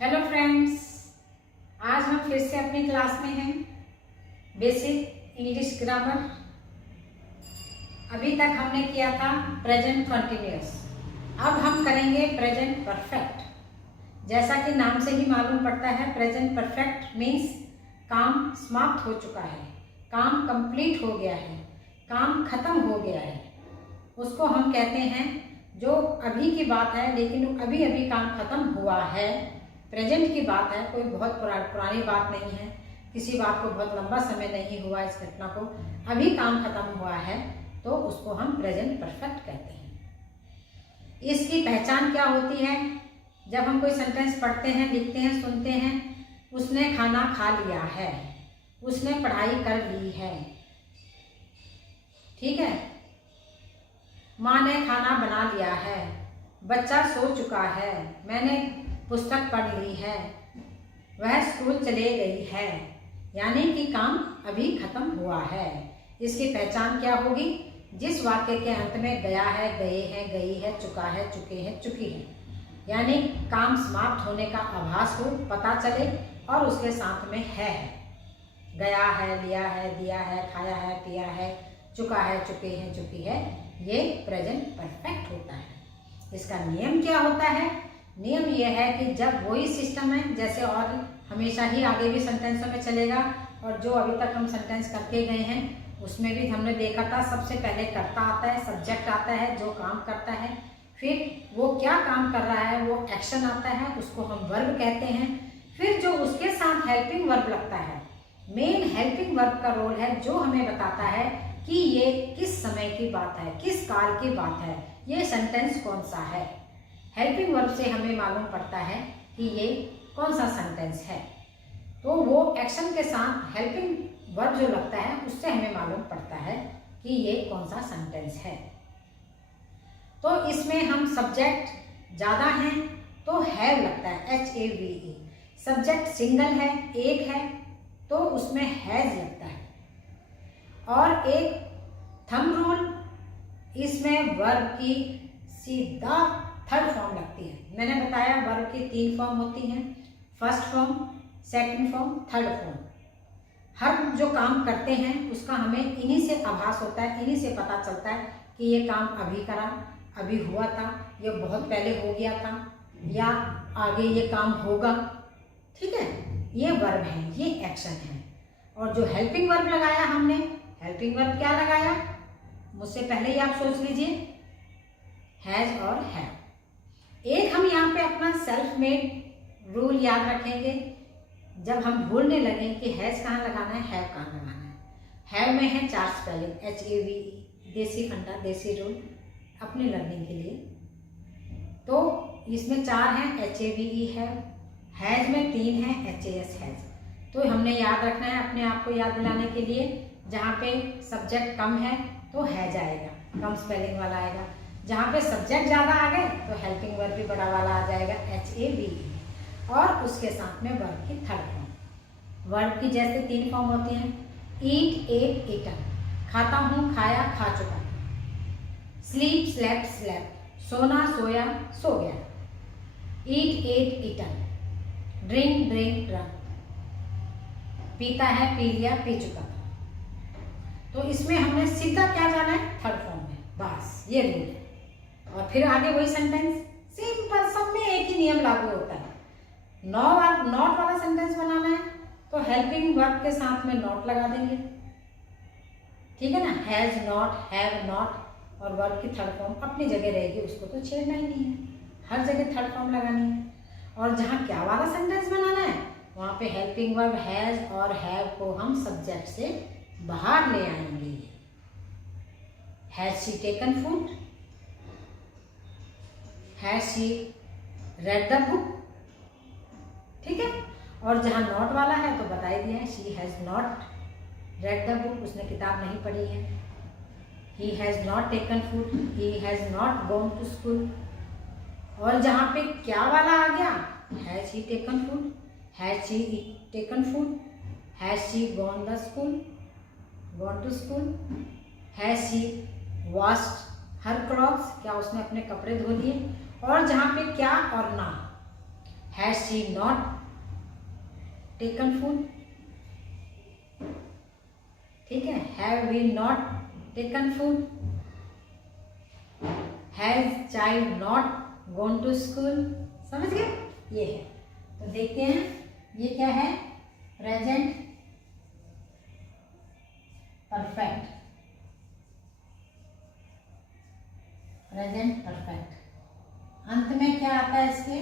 Hello friends, आज हम फिर से अपनी क्लास में हैं। Basic English grammar. अभी तक हमने किया था प्रेजेंट कंटिन्यूअस, अब हम करेंगे प्रेजेंट परफेक्ट। जैसा कि नाम से ही मालूम पड़ता है, प्रेजेंट परफेक्ट मीन्स काम समाप्त हो चुका है, काम कंप्लीट हो गया है, काम खत्म हो गया है। उसको हम कहते हैं जो अभी की बात है, लेकिन अभी अभी काम खत्म हुआ है, प्रेजेंट की बात है, कोई बहुत पुरानी बात नहीं है, किसी बात को बहुत लंबा समय नहीं हुआ, इस घटना को अभी काम खत्म हुआ है, तो उसको हम प्रेजेंट परफेक्ट कहते हैं। इसकी पहचान क्या होती है? जब हम कोई सेंटेंस पढ़ते हैं, लिखते हैं, सुनते हैं, उसने खाना खा लिया है, उसने पढ़ाई कर ली है, ठीक है, माँ ने खाना बना लिया है, बच्चा सो चुका है, मैंने पुस्तक पढ़ ली है, वह स्कूल चले गई है, यानी कि काम अभी खत्म हुआ है। इसकी पहचान क्या होगी? जिस वाक्य के अंत में गया है, गए हैं, गई है, चुका है, चुके हैं, चुकी है, यानी काम समाप्त होने का आभास हो, पता चले, और उसके साथ में है, गया है, लिया है, दिया है, खाया है, पिया है, चुका है, चुके हैं, चुकी है, ये प्रेजेंट परफेक्ट होता है। इसका नियम क्या होता है? नियम यह है कि जब वही सिस्टम है, जैसे और हमेशा ही आगे भी सेंटेंसों में चलेगा, और जो अभी तक हम सेंटेंस करके गए हैं उसमें भी हमने देखा था, सबसे पहले कर्ता आता है, सब्जेक्ट आता है जो काम करता है, फिर वो क्या काम कर रहा है वो एक्शन आता है, उसको हम वर्ब कहते हैं, फिर जो उसके साथ हेल्पिंग वर्ब लगता है, मेन हेल्पिंग वर्ब का रोल है जो हमें बताता है कि ये किस समय की बात है, किस काल की बात है, ये सेंटेंस कौन सा है। हेल्पिंग वर्ब से हमें मालूम पड़ता है कि ये कौन सा सेंटेंस है, तो वो एक्शन के साथ हेल्पिंग वर्ब जो लगता है उससे हमें मालूम पड़ता है कि ये कौन सा सेंटेंस है। तो इसमें हम सब्जेक्ट ज़्यादा हैं तो हैव लगता है, HAVE। सब्जेक्ट सिंगल है, एक है, तो उसमें हैज लगता है। और एक थंब रूल, इसमें वर्ब की सीधा थर्ड फॉर्म लगती है। मैंने बताया वर्ब की 3 फॉर्म होती हैं, first form, second form, third form. हर जो काम करते हैं उसका हमें इन्हीं से आभास होता है, इन्हीं से पता चलता है कि ये काम अभी करा, अभी हुआ था, ये बहुत पहले हो गया था, या आगे ये काम होगा, ठीक है। ये वर्ब है, ये एक्शन है। और जो हेल्पिंग वर्ब लगाया हमने, हेल्पिंग वर्ब क्या लगाया मुझसे पहले ही आप सोच लीजिए, हैज और हैव। एक हम यहाँ पे अपना सेल्फ मेड रूल याद रखेंगे, जब हम भूलने लगे कि हैज कहाँ लगाना है, हैव कहाँ लगाना है। हैव में है 4 स्पेलिंग, HAVE, देसी फंडा, देसी रूल अपने लर्निंग के लिए। तो इसमें 4 हैं, HAVE हैव, हैज में 3 हैं, HAS हैज। तो हमने याद रखना है अपने आप को याद दिलाने के लिए, जहाँ पे सब्जेक्ट कम है तो हैज आएगा, कम स्पेलिंग वाला आएगा, जहाँ पे सब्जेक्ट ज़्यादा आ गए तो हेल्पिंग वर्ब भी बड़ा वाला आ जाएगा, HAVE, और उसके साथ में वर्ब की थर्ड फॉर्म। वर्ब की जैसे 3 फॉर्म होती हैं, ईट, एट, ईटन, खाता हूँ, खाया, खा चुका, स्लीप, स्लेप्ट, स्लेप्ट, सोना, सोया, सो गया, eat, ate, eaten, drink, drink, drunk, पीता है, पी लिया, पी चुका था। तो इसमें हमने सीधा क्या जाना है, थर्ड फॉर्म में, बस ये रूल है। और फिर आगे वही सेंटेंस, सिंपल, सब में एक ही नियम लागू होता है। नॉट वाला सेंटेंस बनाना है तो हेल्पिंग वर्ब के साथ में नॉट लगा देंगे, ठीक है ना, हैज नॉट, हैव नॉट, और वर्ब की थर्ड फॉर्म अपनी जगह रहेगी, उसको तो छेड़ना ही नहीं है, हर जगह थर्ड फॉर्म लगानी है। और जहाँ क्या वाला सेंटेंस बनाना है वहाँ पे हेल्पिंग वर्ब हैज और हैव को हम सब्जेक्ट से बाहर ले आएंगे। Has she taken food, has she red the book, ठीक है। और जहाँ नॉट वाला है तो बता ही दिया है, she has not read the book, उसने किताब नहीं पढ़ी है। He has not taken food, he has not gone to school. और जहाँ पे क्या वाला आ गया, has he taken food, has she taken food, has she gone the school, gone to school, has she washed her clothes, क्या उसने अपने कपड़े धो लिए। और जहाँ पे क्या और ना, has she not taken food, ठीक है। Have we not taken food, has child not gone to school. समझ गए, ये है। तो देखते हैं ये क्या है, प्रेजेंट परफेक्ट, प्रेजेंट परफेक्ट। अंत में क्या आता है इसके,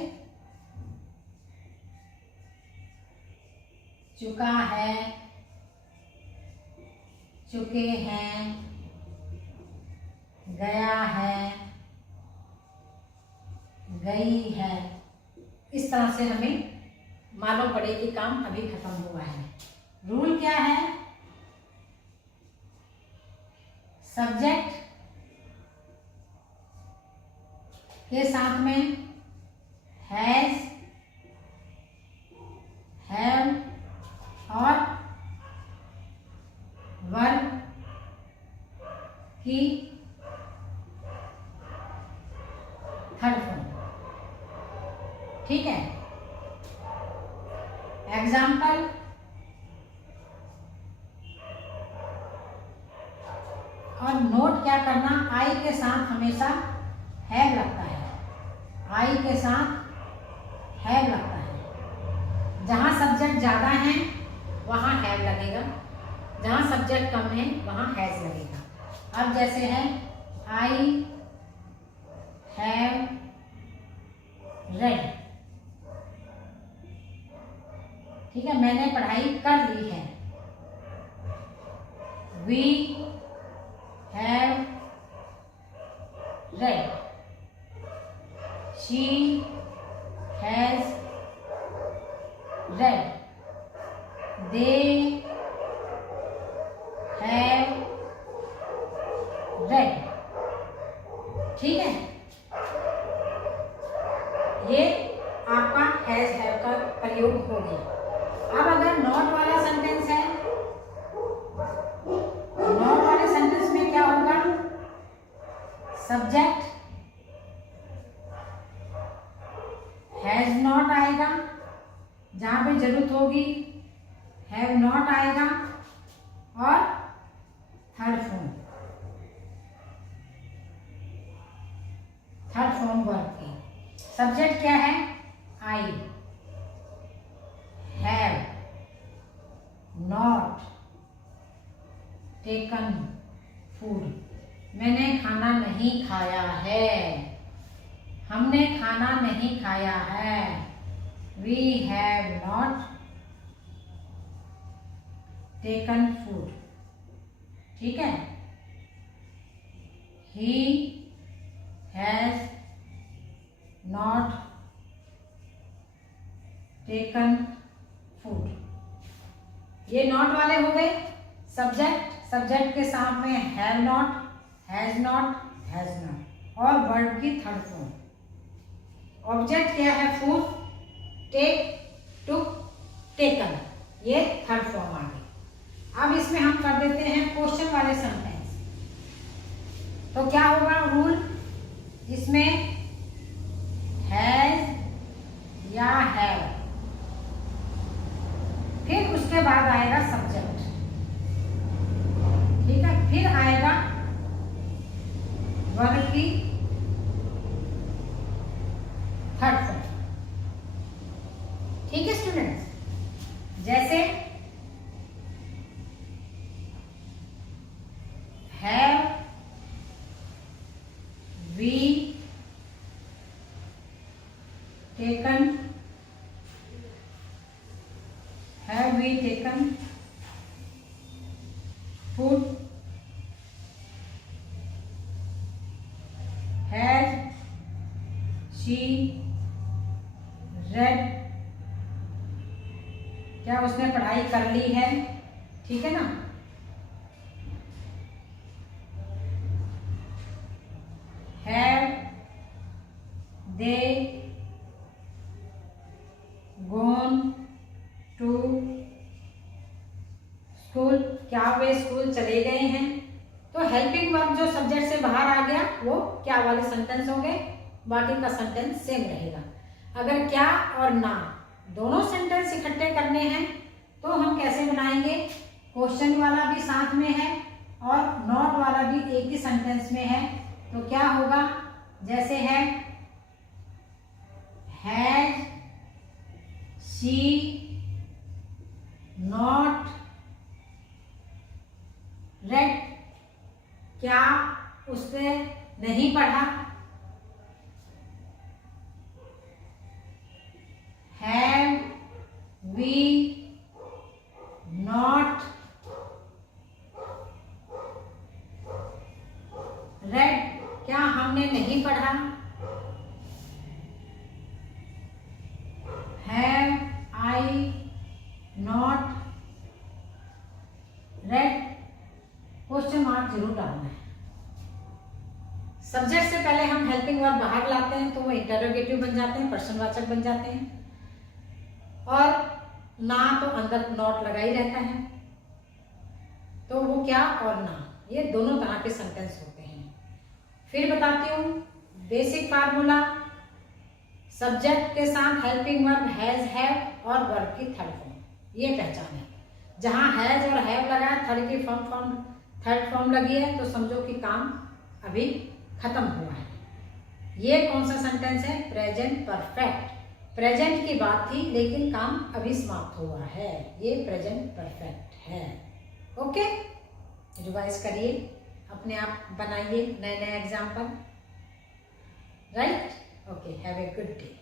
चुका है, चुके हैं, गया है, गई है। इस तरह से हमें मालूम पड़े कि काम अभी खत्म हुआ है। रूल क्या है, सब्जेक्ट के साथ में हैज, हैव और वर्ब की थर्ड फॉर्म, ठीक है। एग्जाम्पल, और नोट क्या करना, आई के साथ हमेशा हैव लगता है, आई के साथ हैव लगता है। जहाँ सब्जेक्ट ज़्यादा है वहाँ हैव लगेगा, जहाँ सब्जेक्ट कम है वहाँ हैज लगेगा। अब जैसे है आई हैव रेड, ठीक है, मैंने पढ़ाई कर ली है। We have read, she has read, they have read, ठीक है। ये आपका हैज हैव का प्रयोग हो गया। अब अगर नॉट वाला सेंटेंस है, नॉट वाले सेंटेंस में क्या होगा, सब्जेक्ट हैज नॉट आएगा, जहां पे जरूरत होगी हैव नॉट आएगा, और third form, third form verb की। सब्जेक्ट क्या है, I have not taken food, मैंने खाना नहीं खाया है, हमने खाना नहीं खाया है। We have not taken food, ठीक है। He has not taken food, ये नॉट वाले हो गए। सब्जेक्ट, सब्जेक्ट के साथ में have not, has not, has not, और वर्ब की थर्ड फॉर्म। ऑब्जेक्ट क्या है, फूड, टेक, टुक, टेकन, ये थर्ड फॉर्म आ गई। अब इसमें हम कर देते हैं क्वेश्चन वाले सेंटेंस। तो क्या होगा रूल, इसमें हैज या हैव, फिर उसके बाद आएगा सब्जेक्ट, ठीक है, फिर आएगा वर्ब की थर्ड फॉर्म, ठीक है स्टूडेंट्स। जैसे have we taken, have we taken food, has she read, क्या उसने पढ़ाई कर ली है, ठीक है ना। Have they gone to school, क्या वे स्कूल चले गए हैं। तो हेल्पिंग वर्ब जो सब्जेक्ट से बाहर आ गया वो क्या वाले सेंटेंस हो गए, बाकी का सेंटेंस सेम रहेगा। अगर क्या और ना दोनों सेंटेंस इकट्ठे करने हैं तो हम कैसे बनाएंगे? क्वेश्चन वाला भी साथ में है और नॉट वाला भी एक ही सेंटेंस में है, तो क्या होगा? जैसे है हैड शी नॉट रेड, क्या उसने नहीं पढ़ा? हैव वी नॉट रेड, क्या हमने नहीं पढ़ा? Have I not red, question mark जरूर डालना है। सब्जेक्ट से पहले हम हेल्पिंग वर्ब बाहर लाते हैं तो वो इंटरोगेटिव बन जाते हैं, प्रश्नवाचक बन जाते हैं, और ना तो अंदर नॉट लगा ही रहता है, तो वो क्या और ना ये दोनों तरह के सेंटेंस होते हैं। फिर बताती हूँ बेसिक फार्मूला। सब्जेक्ट के साथ हेल्पिंग वर्ब हैज, हैव और वर्ब की थर्ड फॉर्म ये पहचान है। जहाँ हैज और हैव लगा है, थर्ड फॉर्म लगी है, तो समझो कि काम अभी खत्म हुआ है। ये कौन सा सेंटेंस है? Present perfect. प्रेजेंट की बात थी लेकिन काम अभी समाप्त हुआ है, ये प्रेजेंट परफेक्ट है। ओके, रिवाइज करिए, अपने आप बनाइए नए नए example. Right, okay, have a good day.